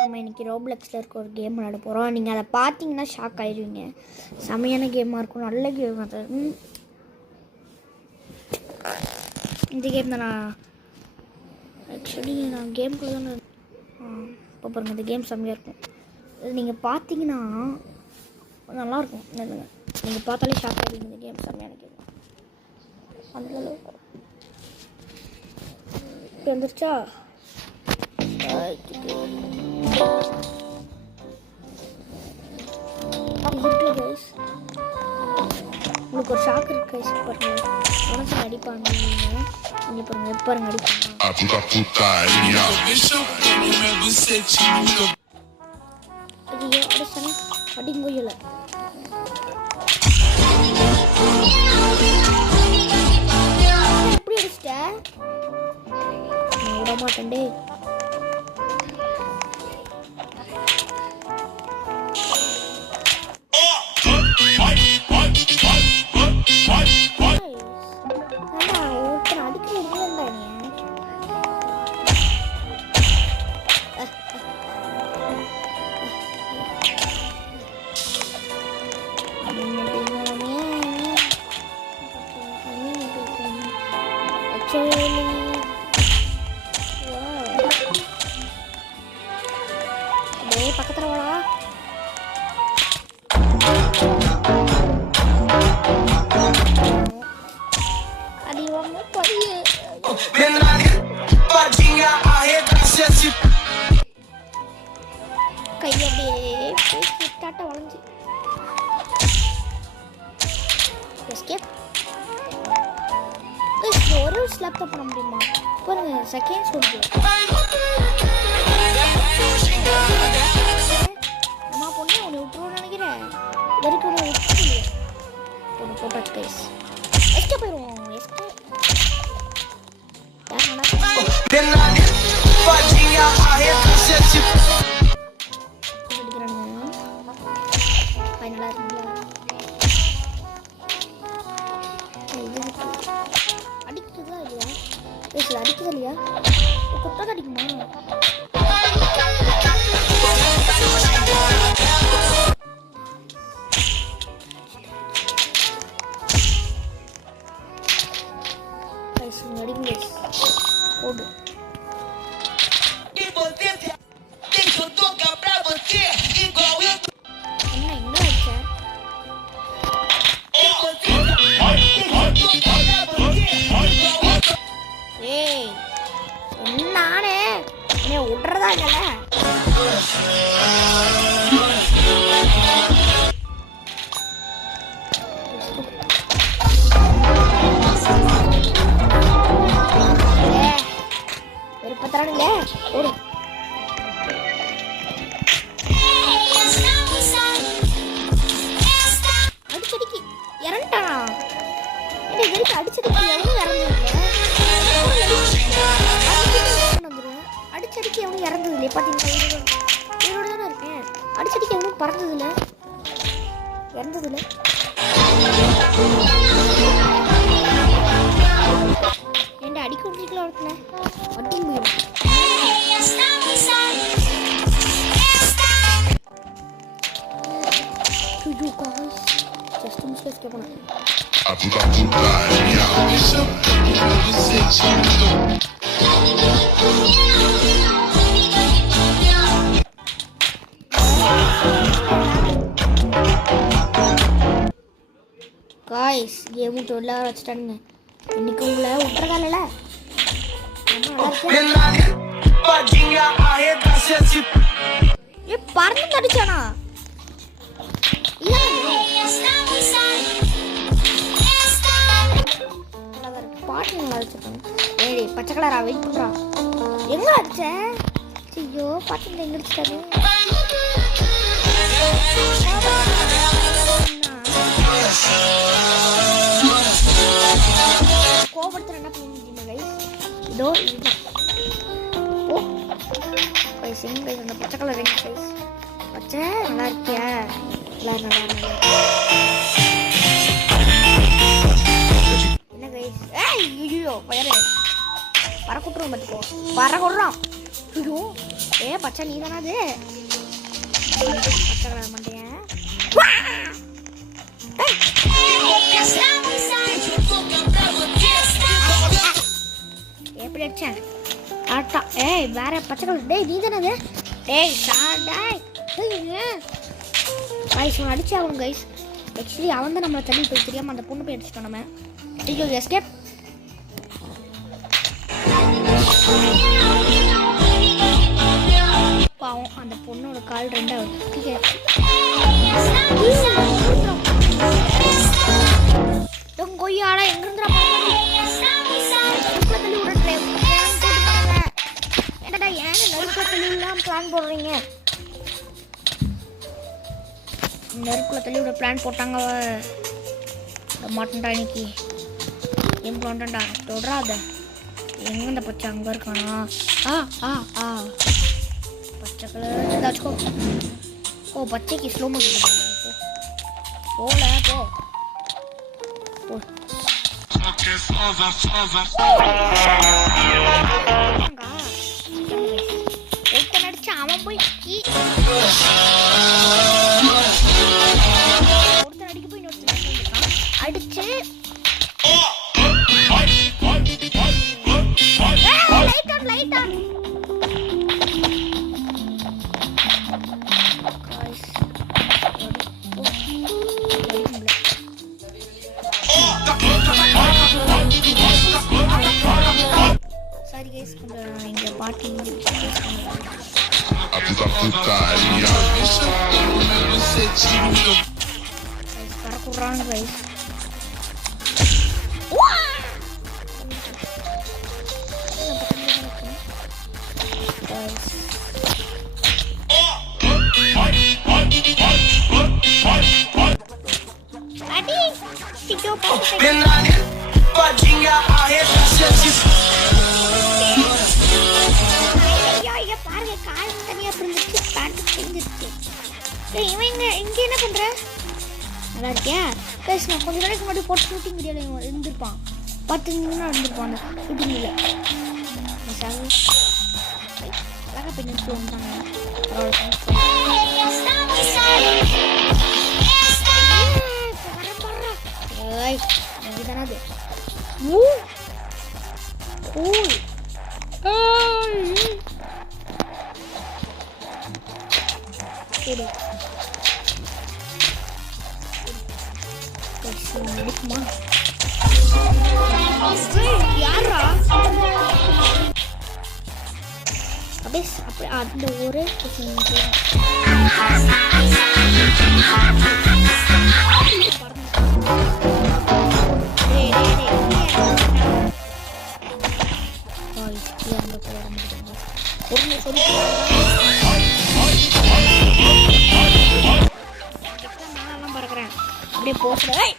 நம்ம இன்றைக்கி ரோப்ளெக்ஸில் இருக்க ஒரு கேம் விளையாட போகிறோம். நீங்கள் அதை பார்த்தீங்கன்னா ஷாக் ஆகிடுவீங்க. செமையான கேமாக இருக்கும், நல்ல கேம் அது. இந்த கேம் தான் நான் கேமுக்குள்ளே தானே இப்போ பாருங்கள். இந்த கேம் செம்மையாக இருக்கும். இது நீங்கள் பார்த்தீங்கன்னா நல்லாயிருக்கும். நீங்கள் பார்த்தாலே ஷாக் ஆகிடுவீங்க. இந்த கேம் செம்மையான கேம். அந்த இப்போ வந்துருச்சா? உங்களுக்கு ஒரு ஷாக் இருக்கு கைஸ். பாருங்க, மனசு அடிப்பாங்க. நீங்க பாருங்க, பாருங்க அடிப்பாங்க. ஐயோ அடிச்சானே, அடிங்க போயில. எப்படி அடிச்சிட்ட? நான் விட மாட்டேன்டே. பக்கத்துல வாடா. அடி வாங்க பையே. கை அப்படியே கிட்டாட்ட வளைஞ்சு எஸ்கேப். ஒரு ஸ்லாப் தான் பண்ண முடியுமா? பாருங்க, செகண்ட்ஸ் கொடுக்கும். அம்மா பொண்ணு உன்னை விட்டுருவோன்னு நினைக்கிறேன். வரைக்கும் ஒன்று போட்டாச்சு கைஸ். எஸ்கேப் போயிடுவோம். எஸ்கேப் நல்லா இருக்குங்களா? அடிக்குதா இல்லையா? பேசல அடிக்குதா இல்லையா? கொட்டாத அடிக்குமா? அடிங்க ஓடு. நானே விட்றதா இல்ல. விருப்பத்தரானுங்க ஓடு. அடிச்சடிக்கு இறண்டானா? இதுக்கு அடிச்சடிக்கு எவனும் இறந்தது அடிச்சடிக்கு எவனும் இறந்தது இல்லையே. பார்த்தீங்களா, இதோட தானே இருக்கேன். அடிச்சடிக்கு எவனும் பறந்தது இல்லை, இறந்தது இல்லை. ஏன்டா அடிக்க முடியல ஒருத்தனை வட்டி முடியும். ஜஸ்ட் மிஸ்டேக் எஸ்கேப் பண்ணேன். காய்ஸ் கேம் விட்டு எல்லாரும் வச்சுட்டானுங்க. இன்னைக்கு உங்களை விட்டுறதால பறந்து அடிச்சானா? பாட்டு நல்லா வச்சிருக்காங்க. ஏய் பச்சை கலரா, வெயிட் பண்றா. எங்க அடிச்ச? ஐயோ பாட்டு எங்க அடிச்சாரு? கோபத்தில் என்ன பண்ணிருக்கீங்க கைஸ்? இதோ இதுதான். ஓ கைஸ், எங்க கைஸ் அந்த பச்சை கலர் எங்க கைஸ்? பச்சை நல்லா இருக்கியா? நல்லா நல்லா என்ன கைஸ்? ஏய் ஐயோ பயிரே பறக்குட்டுறோம். பார்த்துக்கோ, பறக்குடுறோம். ஐயோ பச்சை நீ தானே அது பச்சை கலர் மண்டையா எப்படி அடிச்சேன் ஆட்டா வேற பச்சை கலர் நீ தானே அது கைஸ் அவன் அடிச்சு ஆகணும் கைஸ் ஆக்சுவலி அவன் தான் நம்மளை தள்ளி போய் தெரியாமல் அந்த பொண்ணு போய் அடிச்சிட்டோம் நம்ம எஸ்கேப் பாவம் அந்த பொண்ணோட கால் ரெண்டாவது கொய்யாடா எங்கிருந்து பிளான் போடுறீங்க நெருப்புல தள்ளி விட பிளான் போட்டாங்க மாட்டேன்டா இன்னைக்கு ஏன் பிளான்டா தொடராத எங்க இந்த பச்சை அங்க இருக்கானா பச்சை கலர் ஏதாச்சும் பச்சைக்கு ஸ்லோ மோஷன் போல போ நடிச்சு அவன் போய் ஒருத்தர் அடிக்க போய் அடிச்சு லைட் ஆன் சாரி கைஸ் இங்க பாட்டி பறக்குறாங்க கைஸ் பாருங்க கால் தனியா பிரிஞ்சிருச்சு பேண்ட் பிரிஞ்சிருச்சு இவன் இங்க என்ன பண்ற நல்லா இருக்கியா கைஸ் நான் கொஞ்ச நாளைக்கு முன்னாடி போட்டு ஷூட்டிங் வீடியோவில் இருந்திருப்பான் 10 நிமிஷம் இருந்திருப்பான் அந்த ஷூட்டிங்கில் அழகாக பின்னிட்டு வந்தாங்க தானே அது சரி இருக்குமா யாரா அப்படியே அந்த ஒரு நானெல்லாம் பறக்கிறேன் அப்படியே போகிறேன்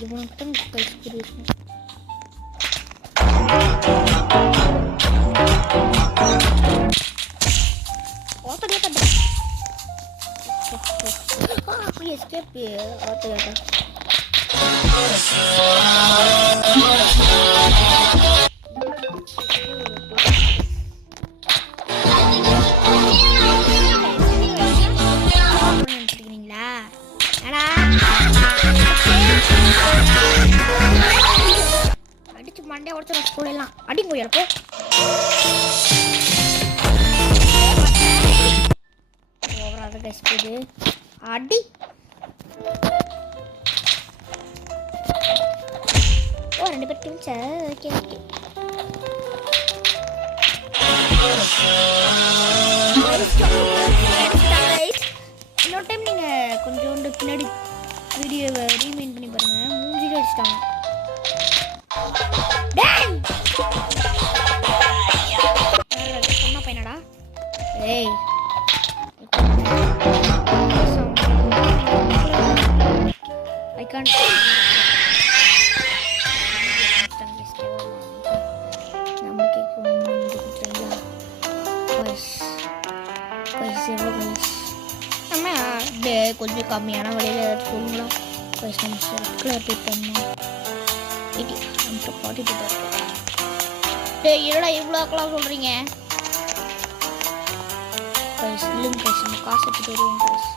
இவனுக்கு கைஸ் புரியும் escape ternyata. அடிச்சு மண்டே ஒருத்தர ஸ்கூல் எல்லாம் அடி போயிருக்கு. ஓவரா கைஸ் போடு அடி. ஓ ரெண்டு பேர் டீம் சார். Okay okay. இன்னொரு டைம் நீங்கள் கொஞ்சோண்டு பின்னாடி வீடியோவை ரீமைண்ட் பண்ணி பாருங்கள். 3 வீடியோ அடிச்சிட்டாங்க. சொன்ன பையனடா ஏய் I can't நமக்கு கொஞ்சம் கம்மியான விலையில் ஏதாச்சும் சொல்லுங்களா கைஸ். நம்ம சர்க்கிள் பே பண்ணோம் 42 தான். என்னடா இவ்வளோக்கெல்லாம் சொல்கிறீங்க கைஸ்? இல்லைங்க கைஸ், நம்ம காசு எடுத்துட்டு வருவோம் கைஸ்.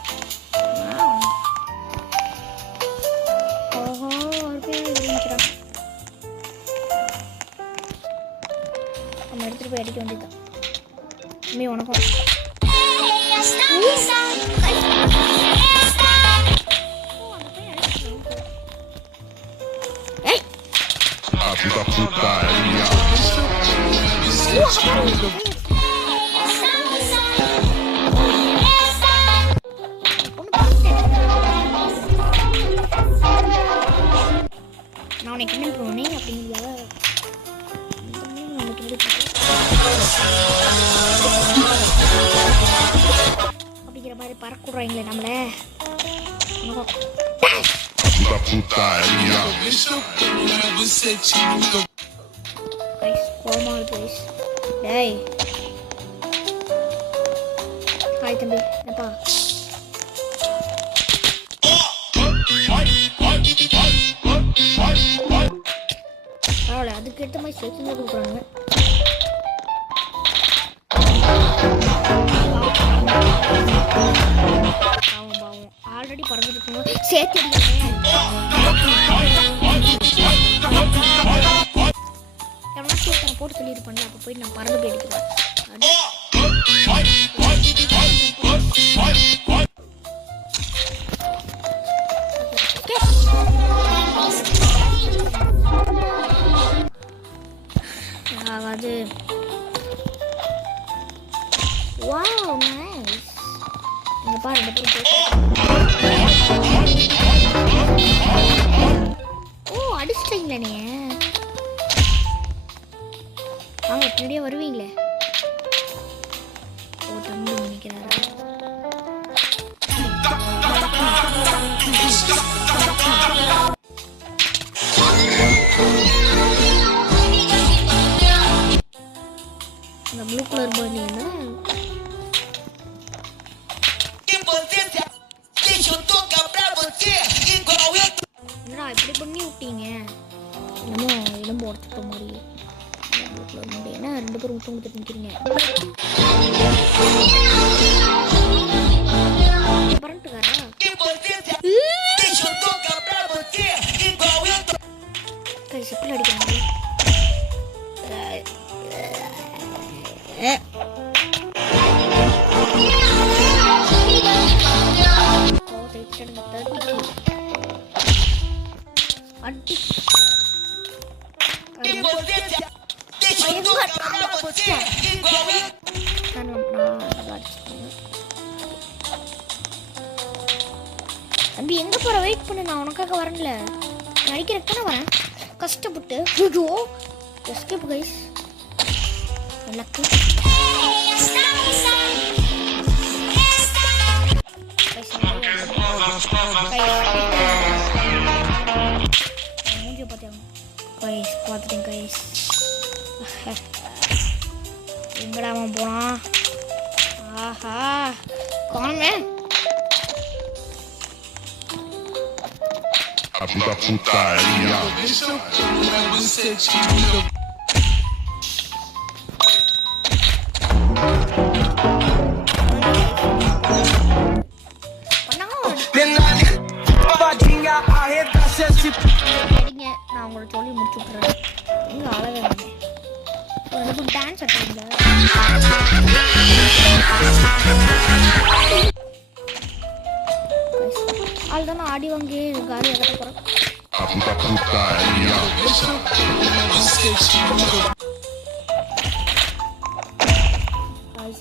ஓஹோ நினைக்கிறான். நம்ம எடுத்துகிட்டு போய் அடிக்க வேண்டியதுதான். உனக்கும் puta putaria. நான் உனக்கு என்ன பண்ணுவேன் அப்படிங்கிறத அப்படிங்கிற மாதிரி பறக்குறாங்களே நம்மள. Puta putaria. Guys coma guys. டேய் ஹாய் தம்பி, என்னப்பா பரவாயில்ல, அதுக்கு ஏற்ற மாதிரி ஸ்ட்ரெச்சிங் கொடுக்குறாங்க. பாவம் பாவம் ஆல்ரெடி பறந்துட்டு இருக்கணும் சேர்த்து போட்டு சொல்லியிருப்பாங்க. அப்போ போய் நான் பறந்து போய் அடிக்கிறேன். ஆகாது. Wow nice. இங்க பாரு இந்த ஓ அடிச்சிட்டீங்களா நீ? வாங்க பின்னாடியே வருவீங்களே. ஓ தம்பி நினைக்கிறாரா? இந்த ப்ளூ கலர் பண்ணி என்னடா இப்படி பண்ணி விட்டீங்க? என்னமோ இடம் உடச்சிட்ட மாதிரி. என்ன 2 பேரும் முத்தம் கொடுத்துட்டு நிற்கிறீங்க? பரண்ட்டுக்காரா? கை செப்பில் அடிக்கிறாங்க. அடி தம்பி எங்க போற? வெயிட் பண்ணு, நான் உனக்காக வரல. நான் அடிக்கிறதுக்கு தானே வரேன் கஷ்டப்பட்டு. ஐயோ எஸ்கேப் கைஸ். லக்கு மூஞ்சிய பார்த்தாங்க கைஸ். பார்த்துட்டேன் கைஸ். எங்கடா அவன் போனான்? ஆஹா காணுமே. Puta putaria. அடிங்க, நான் உங்களை சொல்லி முடிச்சு விட்றேன். எங்க அளவே எனக்கு டான்ஸ் ஆடுறீங்க. அதுதான் ஆடி வாங்கி காலி இறக்க போகிறேன். Puta putaria.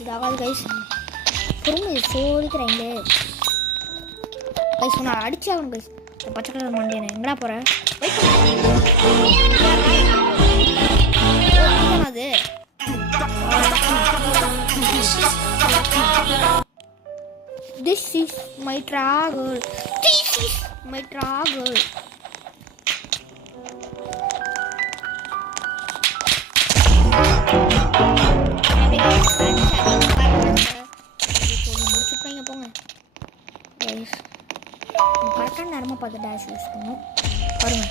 இதாகாது கைஸ். பொறுமை சோதிக்கிறாங்க கைஸ். நான் அடிச்சு ஆகணும் கைஸ். பச்சை கலர் மண்டியனை எங்கடா போகிறேன்? அது This is my travel. This is my travel. முடிச்சுட்டாங்க போங்க. கரெக்டான நேரமாக பார்த்து டேஷ் யூஸ் பண்ணணும். பாருங்க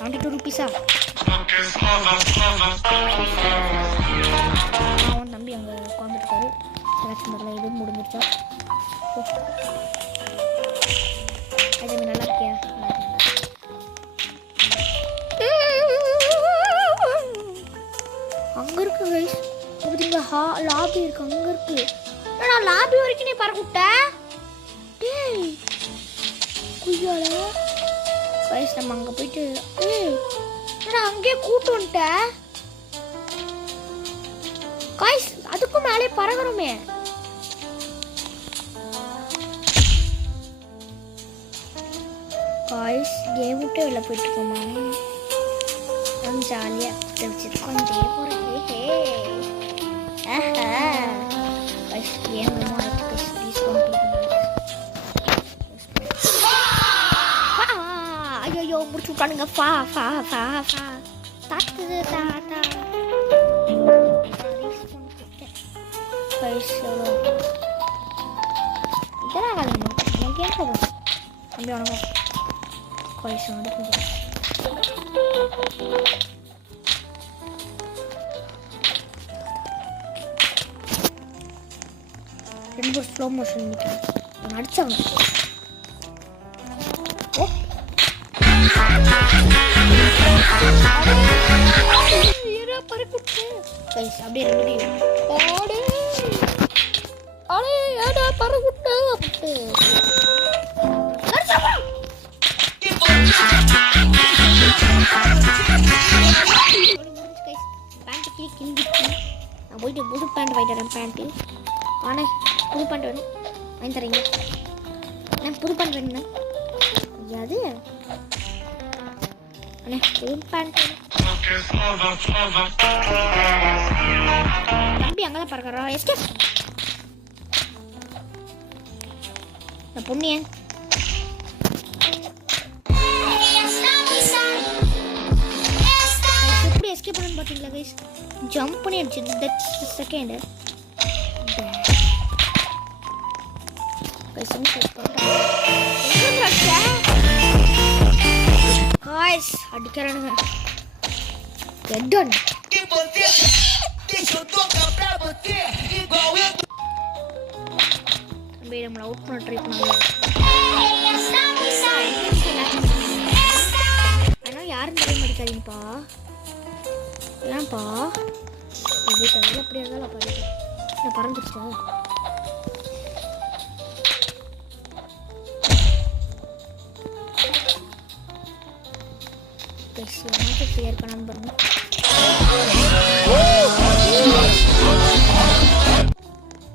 72 ருபீஸா. அவன் தம்பி அங்கே உட்காந்துருக்காரு. செலக்ஷன் வரல, இது முடிஞ்சிருச்சா? அது நல்லா இருக்கியா? அங்கே இருக்கு கைஸ், பார்த்தீங்களா? லாபி இருக்கு, அங்கே இருக்கு. நான் லாபி வரைக்கும் நீ பறக்க விட்ட குய்யால கைஸ். நம்ம அங்கே போயிட்டு அங்கேயே கூட்டு வந்துட்ட கைஸ். அதுக்கும் மேலே பறக்கணுமே. கைஸ் கேம் விட்டு வெளில போயிட்டு இருக்கோமா? நான் ஜாலியாக வச்சுருக்கோம். போகிறேன் கைஸ். கேம் ரொம்ப ஆயிட்டு கைஸ். ப்ளீஸ் ஐயோ முடிச்சு விட்டானுங்க. தாத்து தாத்தா கைஸ். இதெல்லாம் ஆகாதுங்க. என் கேம் போகும் தம்பி. வணக்கம் கைஸ். வந்து ரொம்ப ஸ்லோ மோஷன் நடிச்சாங்க. ஓ கைஸ் அப்படியே பறக்குட்டு பேண்ட்டு கிழிஞ்சிச்சு. நான் போயிட்டு புது பேண்ட் வாங்கிட்டு பேண்ட்டு. ஆனால் புது பேண்ட் வேணும், வாங்கி தரீங்க? நான் புது பேண்ட் வேணுண்ணா. அது அண்ணே புது பேண்ட் வேணும். தம்பி அங்கே தான் பறக்கிறா. எஸ்கேப். இந்த பொண்ணிய எப்படி எஸ்கேப் பண்ணு பார்த்தீங்களா கைஸ்? ஜம்ப் பண்ணி அடிச்சு தட்ஸ் செகண்ட் கைஸ். கைஸ் அடிக்கிறானுங்க. தம்பி நம்மளை அவுட் பண்ண ட்ரை பண்ணாங்க. ஆனால் யாரும் டைம் அடிக்காதீங்கப்பா. ஏன்ப்பா எப்படி தவிர அப்படி இருந்தாலும் பறந்து நான் பறந்துருச்சா? கிளியர் பண்ணான்னு பாருங்க.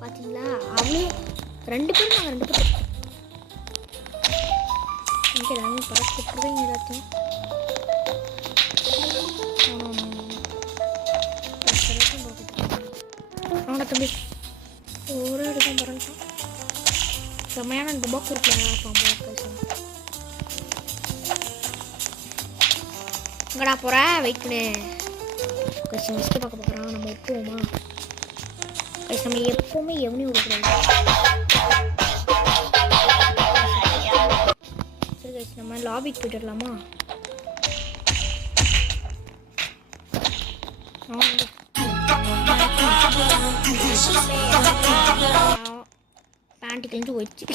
பார்த்தீங்களா? அவளே 2 பேரும் நாங்கள் 2 பேரும் இங்கே எல்லாமே பறந்துட்டுருக்கீங்க எல்லாத்தையும். அவனோட தம்பி ஒரு இடத்தான் பறந்துட்டான். செம்மையான துபாக்கு இருக்கலாம். எங்கடா போகிற? வெயிட் பண்ணு கைஸ். மிஸ்க்கு பார்க்க போகிறான். நம்ம ஒப்புவோமா கைஸ்? நம்ம எப்போவுமே எவனையும் விடக்கூடாது. சரி கைஸ், நம்ம லாபிக்கு போய்ட்டுடலாமா? பேண்ட்டு கிழிஞ்சு போயிடுச்சு.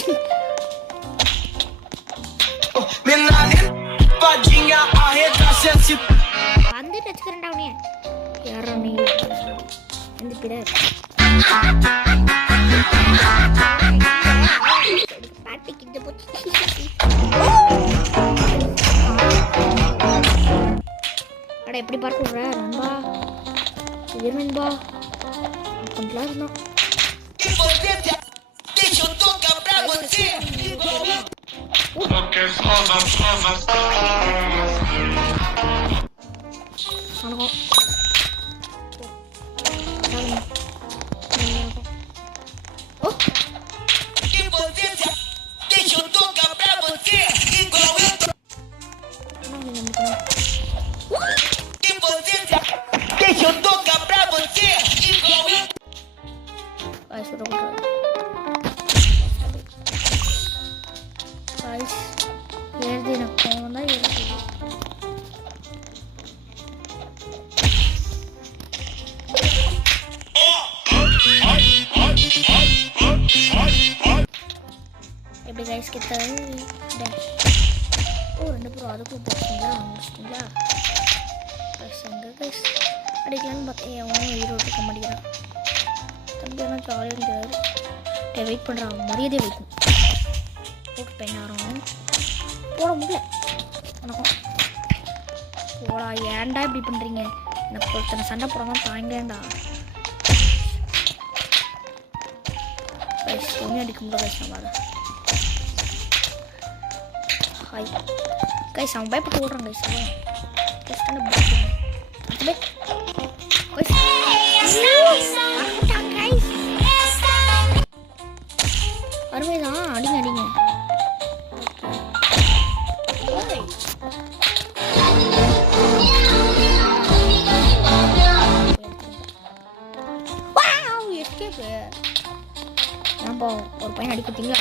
வந்து டச்சுக்கிறேன்டா உனிய. யாரா நீ? வந்து பிட பேண்ட்டு கிழிஞ்சு போச்சு. அட எப்படி பார்க்க விட்ற நண்பா? இது நண்பா அப்படிலாம் இருந்தான். கைஸ் ஏறுது எனக்கு கோவம் தான் ஏறுது. எப்படி கைஸ் கிட்டாரு ஓ 2 பேரும் அதுக்கும் போச்சிங்களா முடிச்சிட்டிங்களா கைஸ் எங்கே கைஸ் அடிக்கலான்னு பார்த்தேன் அவனும் ஈரோடு இருக்க மாட்டேங்கிறான் தம்பி ஆனால் ஜாலியாக இருக்கிறாரு வெயிட் பண்ணுறான் மரியாதையை வைக்கும் போட்டு பையனாரும் போட முடியல வணக்கம் போடா ஏன்டா இப்படி பண்ணுறீங்க எனக்கு ஒருத்தனை சண்டை போடாமல் தாங்கேண்டா கைஸ் ஒன்றும் அடிக்க முடியல கைஸ் நம்மளால் ஹாய் கைஸ் அவன் பயப்பட்டு ஓடுறான் கைஸ் அவன் கைஸ் தானே அப்படியே அருமைதான் அடிங்க அடிங்க நம்ம ஒரு பையன் அடிக்கிறீங்களா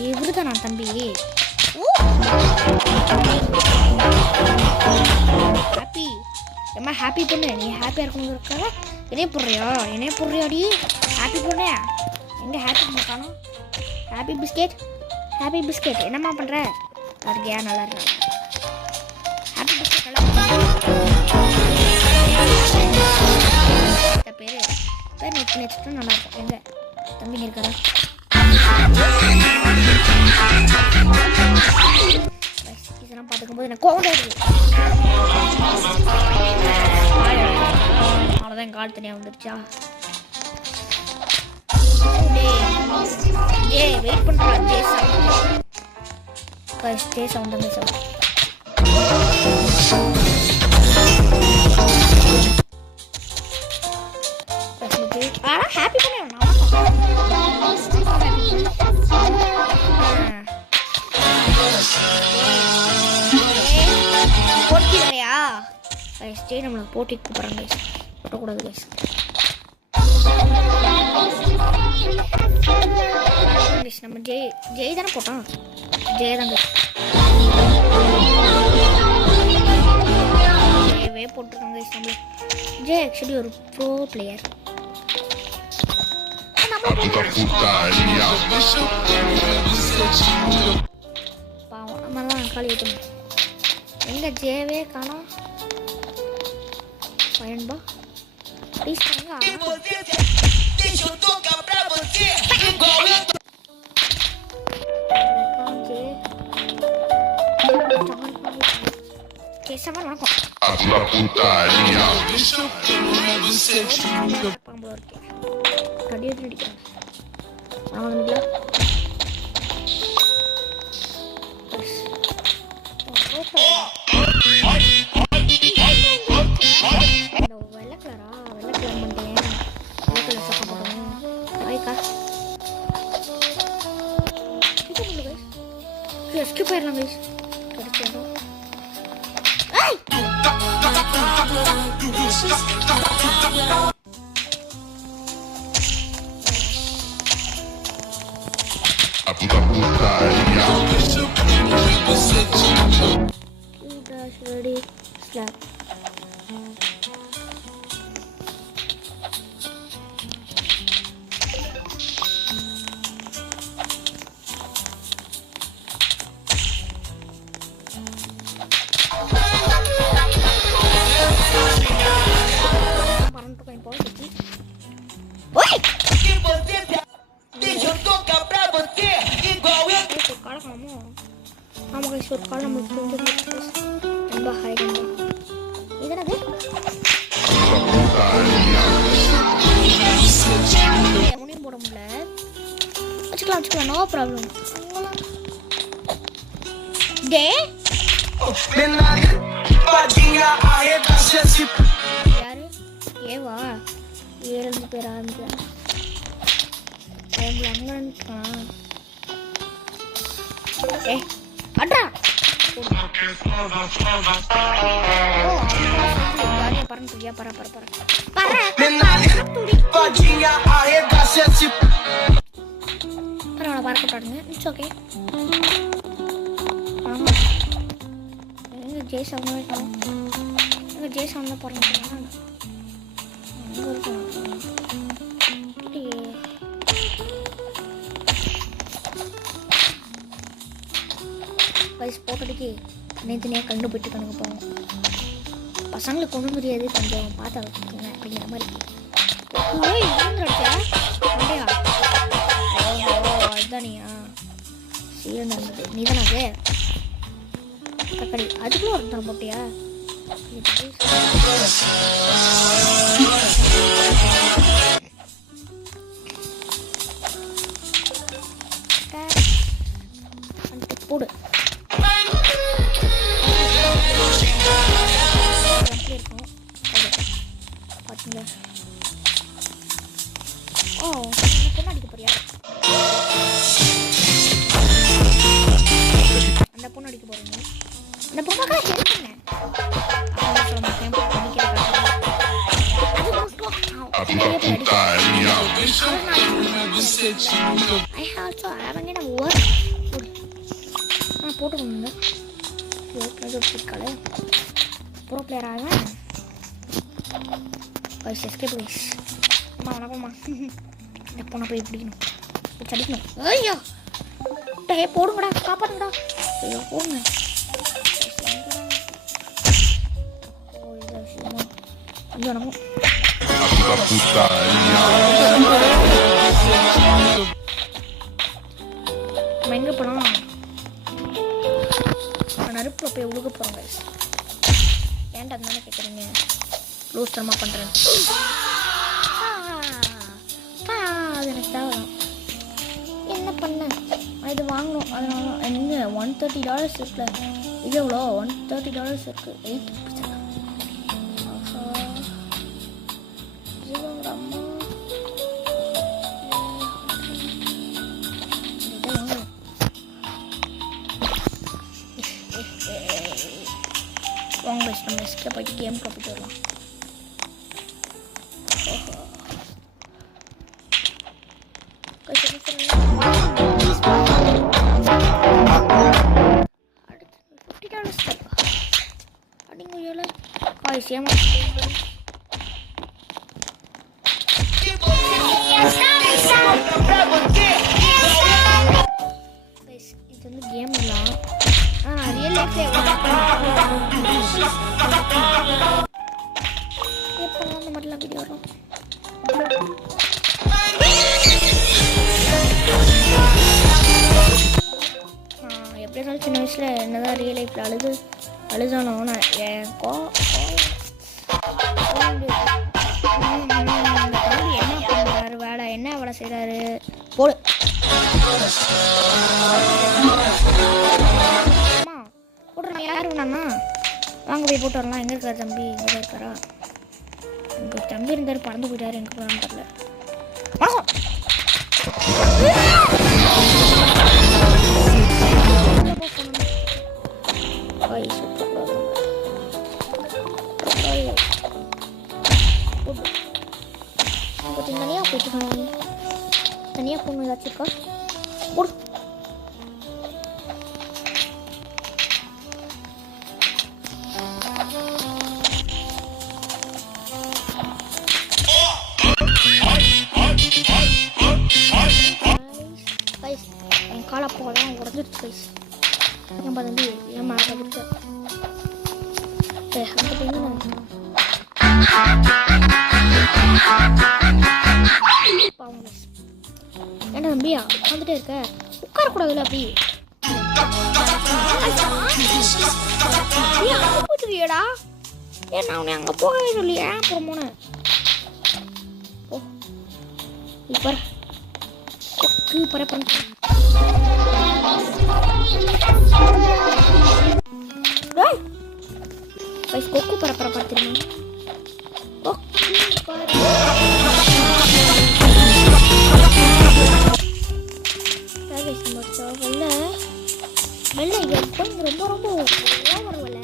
இவருதான் நான் தம்பி ஹாப்பி எம்மா ஹாப்பி பொண்ணு நீ ஹாப்பியாக இருக்கணுங்கிறதுக்காக என்னைய போடுறியாடி ஹாப்பி பொண்ணு எங்கே ஹாப்பி பொண்ணு காணும் ஹாப்பி பிஸ்கெட் என்னம்மா பண்ணுற அதுக்கு ஏன் நல்லா இருக்கா ஹாப்பி பிஸ்கெட் நல்லா பேர் நெக்ஸ்ட்டு நல்லாயிருக்கும் எங்கே தம்பிங்க இருக்காரா இதெல்லாம் பார்த்துக்கும்போது எனக்கு கோவம் வருது அவ்வளோதான் கால் தனியாக வந்துருச்சா வெயிட் பண்ணுறா ஜே சவுண்ட் அந்த சவுண்ட் ஹாப்பி பண்ண போட்டி வரையா கைஸ்டே நம்மளை போட்டிக்கு கூப்பிட்றாங்க கைஸ் போட்டக்கூடாது கைஸ் நம்ம ஜெய் தானே போட்டோம் ஜெய் தாங்க ஜெயவே போட்டிருக்காங்க கைஸ் நம்மள ஜெய் ஆக்சுவலி ஒரு ப்ரோ பிளேயர் பாவம் நம்மலாம் காலி விட்டுணும் எங்கே ஜேவே காணோம் பயன்பா ப்ளீஸ் கேசவன் வணக்கம் பாம்பு இருக்கேன் கடியோடு அடிக்கிறேன் அவனுங்களா வெள்ளை கலர் பண்ணிட்டேன் வெள்ளை கலர் சட்டை போடுறேன் வாய்க்கா ஸ்கிப் ஆயிடலாம் கைஸ் கிடைச்சா ready slap ஒரு கால் நம்மளுக்கு ரொம்ப ஹை இதனது ஒன்றையும் போட முடியல வச்சுக்கலாம் நோ ப்ராப்ளம் டே யாரு ஏவா 7 பேர் ஆரம்பிக்கலாம் அங்கே அட்ரா பறந்துட்டியா பற பரவாயில்ல பறக்கட்டாடுங்க. It's okay. எங்க ஜெய் சவுண்ட் வைக்கணும். எங்க ஜெய் சவுண்ட் தான் பறந்துட்டாங்க. போட்டடிக்கு தனியாக கண்டுபிட்டு கணக்கு போவோம். பசங்களுக்கு கொண்டு முடியாது, கொஞ்சம் பார்த்து வச்சுக்கோங்க அப்படிங்கிற மாதிரி. அதுதானியா சீரம் இருந்தது நீ தானே அது தக்காளி அதுக்குள்ள ஒரு தான் போட்டியா? போடு இருக்கும் பார்த்தீங்களா? ஓ பொண்ணு அடிக்க போறியா? அந்த பொண்ணு அடிக்க போறீங்க. அந்த பொண்ணுக்காக ஹெல்ப் பண்ணேன். போட்டு கொடுங்க. ப்ரோ பிளேயர் ஆகும். Escape please. அம்மா வணக்கம்மா. இந்த பொண்ணை போய் பிடிக்கணும், அடிக்கணும். ஐயோ டே போடுங்கடா, காப்பாற்றுங்கடா. ஐயோ போடுங்க. ஐயோ வணக்கம். நம்ம எங்கே போனோம்? நறுப்பில் போய் உழுக போகிறோம். ஏன்டா இருந்தாலும் கேட்குறீங்க? லூஸ் தரமாக பண்ணுறேன். அது எனக்கு தேவை. என்ன பண்ண இது வாங்கணும். அதனால எங்கே $130 இருக்குல்ல, இது எவ்வளோ? $130 இருக்குது. 8% அம்மா வாங்க. நம்ம எஸ்கே போயிட்டு கேம் கப்பிட்டு வரலாம். $50 அப்படிங்க எவ்வளோ சேமா இது வந்து கேம் இல்லை. ரியல் லைஃப்ல எப்போலாம் அந்த மாதிரிலாம் வீடியோ வரும். எப்படி இருந்தாலும் சின்ன வயசில் என்னதான் ரியல் லைஃப்பில் அழுதானோ நான் என் என்ன பண்ணுறாரு, என்ன வேலை செய்கிறாரு போடு. அம்மா போட்டுறேன். யார் வேணாண்ணா வாங்க போய் போட்டு வரலாம். எங்கே இருக்கார் தம்பி? எங்கே தான் இருக்காரா? எங்கள் தம்பி இருந்தார், பறந்து போயிட்டார். எங்கே போகலான்னு தெரியல. தனியாக போயிட்டு தனியாக பொண்ணு ஏதாச்சும் இருக்கா? போடு. என் காலை போகலாம் உடஞ்சிருச்சு கைஸ். நம்ம வந்து ஏன் மாற கொடுத்து அந்த பொண்ணு என்ன தம்பியா வந்துட்டே இருக்க? உட்காரக்கூடாதுல்ல அப்படி போயிட்டுருக்கியடா. ஏன் நான் உன்னை அங்கே போகவே சொல்லி ஏன் அப்புறம் போனேன்? ஓ இப்போ பரப்ப கொக்கு பரப்பரை பார்த்துருங்க. வெள்ளை எப்போ ரொம்ப ரொம்ப ஓவர் வரல.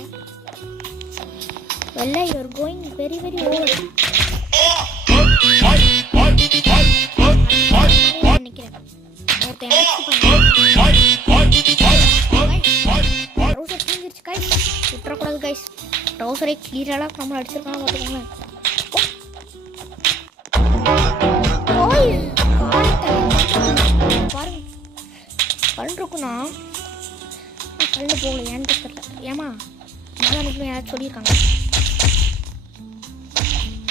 எல்லாம் you are going very very over. நினைக்கிறேன் ட்ரௌசர் தூங்கிருச்சு கைஸ். விட்டுறக்கூடாது கைஸ். ட்ரௌசரை கீழெல்லாம் நம்மளை அடிச்சிருக்காங்க பார்த்துக்கோங்க. பாருங்க கல் இருக்குண்ணா கல் போகல ஏன்னு தெரியல. ஏமா நான் அன்றைக்கி யாராச்சும் சொல்லியிருக்காங்க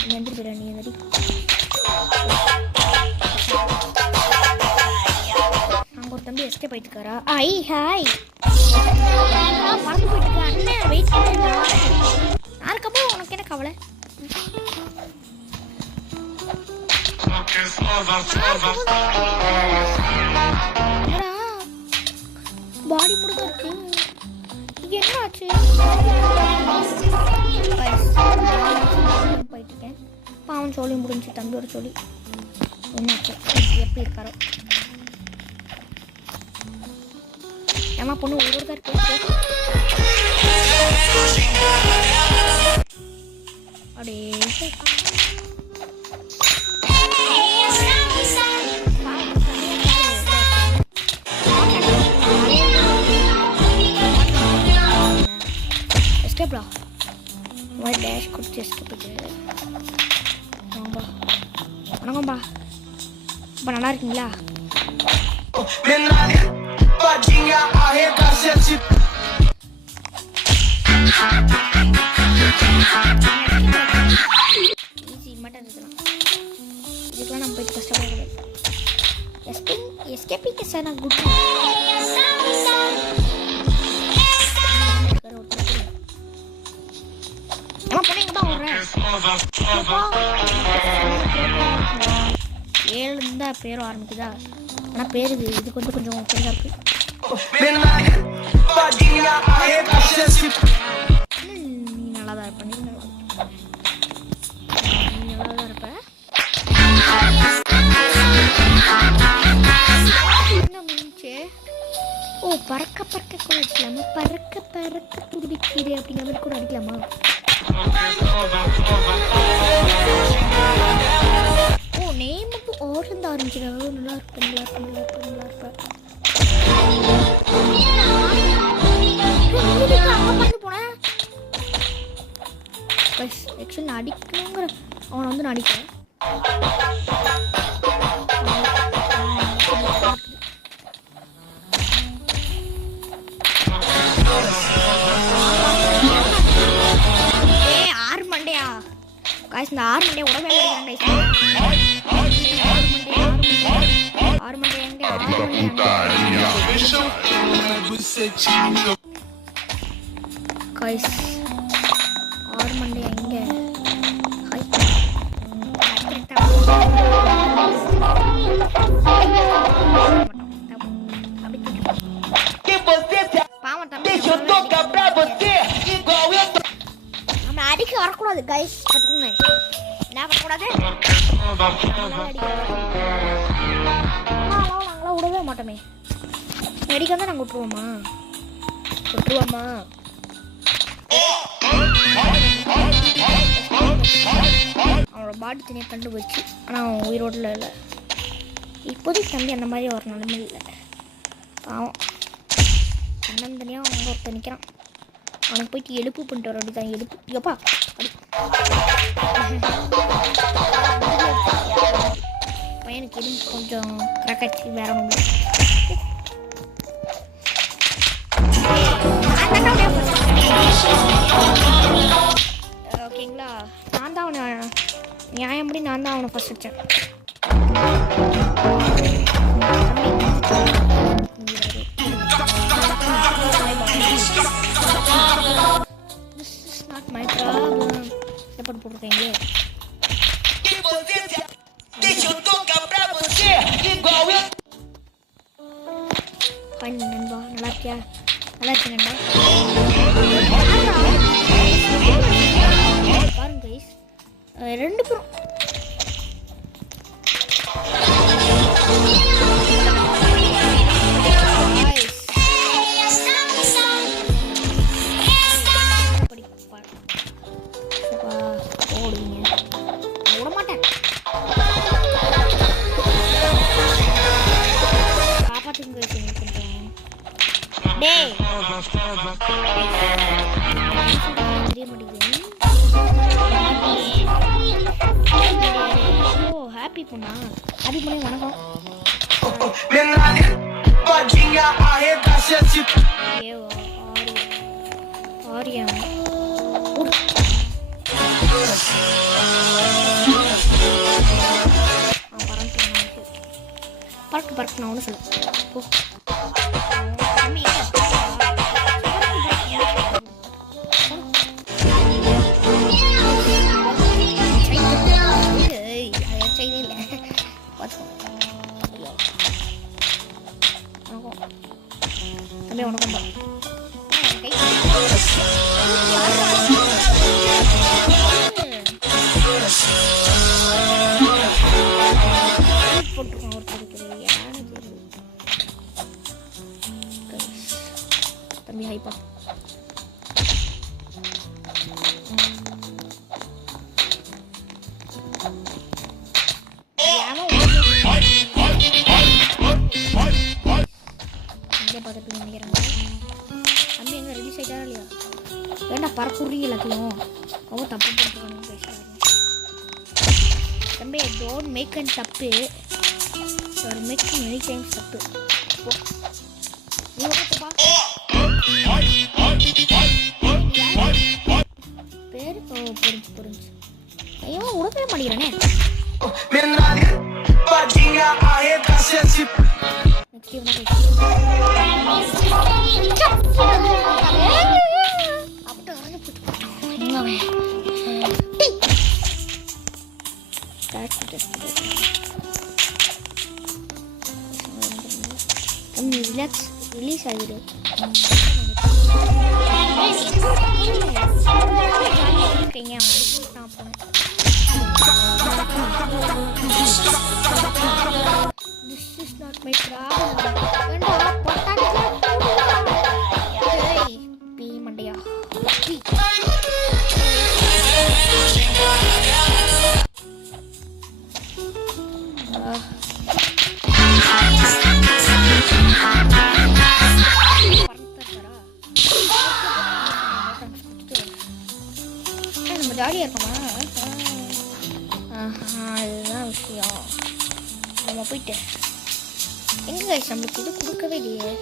நீ எந்திரிப்பிட நீ எந்திரி. நாங்கள் ஒரு தம்பி எஸ்கே போயிட்டுருக்காரா? ஐ ஹாய் மறந்து போயிட்டுருக்கா அண்ணன் வெயிட் பண்ணுறா. யாருக்கப்புறம் உனக்கு என்ன கவலை? பாடி முழுக்க இருக்கு. இது என்ன ஆச்சு? போயிட்டுருக்கேன். பாவன் சொல்லி முடிஞ்சு தம்பியோட சொல்லி என்னாச்சு எப்படி இருக்காரோ. ஏமா பொண்ணு ஒரு தான் இருக்கு அப்படியே எஸ்கேப்டா ஒரு டேஷ் கொடுத்து எஸ்கேப். வாங்கப்பா வணக்கம்பா. இப்போ நல்லா இருக்கீங்களா? ஈஸி மட்டும் இருக்கலாம். இதுக்கெல்லாம் நம்ம போயிட்டு கஷ்டப்படக்கூடாது. எஸ்கேபிங் சார் நான் குட் பொண்ணுங்க தான் வர்றேன். 7 தான் பேரும் ஆரம்பிக்குதா? ஆனால் பேர் இது கொஞ்சம் பெருசாக இருக்கு. நீ நல்லா தான் இருப்ப. நீ நல்லா தான் இருப்ப. என்ன முடிஞ்சு? ஓ பறக்க கூட அடிக்கலாமா? பறக்க துடிக்கிறே அப்படிங்கிற மாதிரி கூட அடிக்கலாமா? ஓ நேம் அப்போ ஓர்ந்து ஆரம்பிக்கிறாங்க. நல்லா இருப்பேன். போனேன் ஆக்சுவலி நான் அடிக்கணுங்கிற அவனை வந்து நான் அடிக்கிறேன். காய்ஸ் இந்த 6 மண்டே உடம்பே காய்ஸ் 6 மண்டே எங்க? நம்ம அடிக்க வரக்கூடாது கைஸ். பார்த்துக்கோங்க என்ன பண்ணக்கூடாது. நாங்களாம் விடவே மாட்டோமே. அடிக்க தான் நாங்கள் விட்டுருவோமா? அவனோட பாடி தனியாக கண்டுபிடிச்சு ஆனால் அவன் உயிரோடில் இல்லை. இப்போதைக்கு தம்பி அந்த மாதிரி ஒரு நிலைமை இல்லை. அவன் அண்ணன் தனியாக அவங்க ஒருத்தர் நிற்கிறான். அவனுக்கு போயிட்டு எழுப்பு பண்ணிட்டு வர அப்படி தான் எழுப்பு. எப்பா பையனுக்கு எதுவும் கொஞ்சம் கிராக்காச்சு வேற ஒன்றும். ஓகேங்களா? நான் தான் அவனை நியாயப்படி நான் தான் அவனை ஃபர்ஸ்ட் வச்சேன். This is not my problem. எப்படி போட்டிருக்கீங்க? ஃபைன் நண்பா, நல்லா இருக்கியா? நல்லா இருக்கேன் நண்பா. பாருங்க கைஸ், 2 பேரும் டேய் தெரிய மாட்டேங்குது. ஓ ஹாப்பி பொண்ணா? ஹாப்பி பொண்ணே வணக்கம். ஆரியா பறக்கு பறக்கு நான் ஒன்று சொல்லுவேன். ஓ தம்பி உனக்கும் போட்டுருக்கோம் ஒருத்தருக்கு யானை தம்பி ஹைப்பா பார்த்துட்டு நினைக்கிறாங்க. தம்பி எங்கே ரிலீஸ் ஆகிட்டாரா இல்லையா? ஏண்டா பறக்குறீங்க எல்லாத்தையும் ரொம்ப தப்பு பண்ணுறாங்க பேசுகிறாங்க. தம்பி டோன்ட் மேக் அண்ட் தப்பு மேக் மெனி டைம்ஸ் தப்பு. நீ ஓகேப்பா பேர் ஓ புரிஞ்சு புரிஞ்சு. ஐயோ உடவே மாட்டேங்கிறானே. ரிலாக்ஸ் ரிலீஸ் ஆகிடு. This is not my problem. Hey, P Mandya. நம்ம ஜாலியாக இருக்கோமா? அதுதான் விஷயம். நம்ம போயிட்டு எங்கே கைஸ் நம்மளுக்கு இது கொடுக்கவே இல்லையே.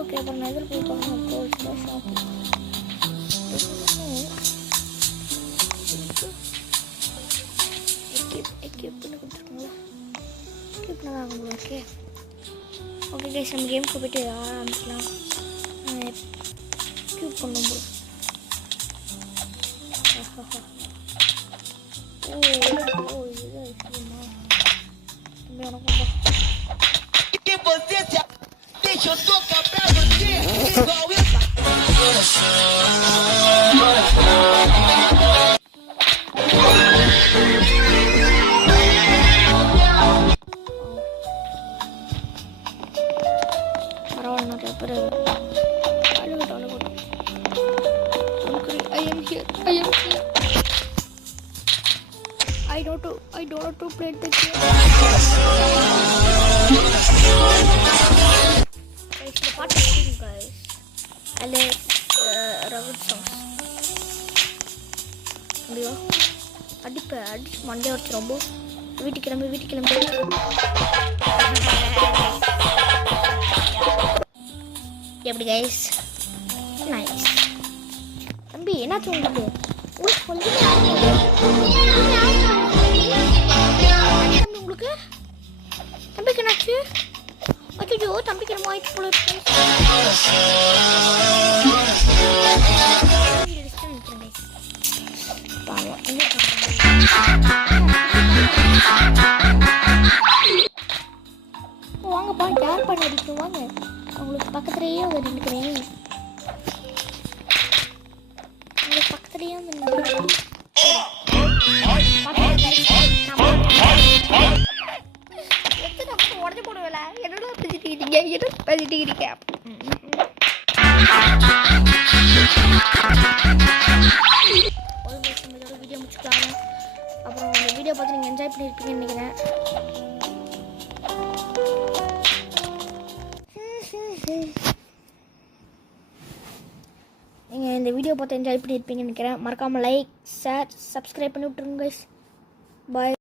ஓகே அப்புறம் நான் எதில் போய் பார்க்கணும். ஷாப்பிங் எக்யூப்னு கொடுத்துருக்கோங்களா? எக்யூப்னா தான் ஆகுங்களா? ஓகே ஓகே கைஸ் நம்ம கேமுக்கு போய்ட்டு ஆரம்பிக்கலாம். எக்யூப் பண்ணும்போது ஓ இதுதான் விஷயமா? தம்பி உனக்கும் பரவாயில்ல paper I don't know to play the game. Guys, the part is guys. I like Ravid songs. Liyo, adipa Monday or Chombo. வீட்டுக்கு கிளம்பி. எப்படி guys? Nice. தம்பி என்னாச்சு உங்களுக்கு? உங்களுக்கு தம்பிக்கு என்னாச்சு? அச்சோ தம்பிக்கு நம்ம ஆயிடுச்சு போல இருக்கு. வாங்கப்பா டேர் பண்ணி அடிக்கணும். வாங்க உங்களுக்கு பக்கத்துலேயே வந்து நிற்கிறேன். உங்களுக்கு பக்கத்துலேயே வந்து நிற்கிறேன். உடஞ்சு போடுவேல என்னோட பேசிட்டுக்கிறீங்க வீடியோ முடிச்சுக்கலாம். அப்புறம் இந்த வீடியோ பார்த்து நீங்கள் என்ஜாய் பண்ணியிருப்பீங்கன்னு நினைக்கிறேன். நீங்கள் இந்த வீடியோ பார்த்து என்ஜாய் பண்ணியிருப்பீங்கன்னு நினைக்கிறேன். மறக்காமல் லைக், ஷேர், சப்ஸ்கிரைப் பண்ணி விட்ருங்க கைஸ். பாய்.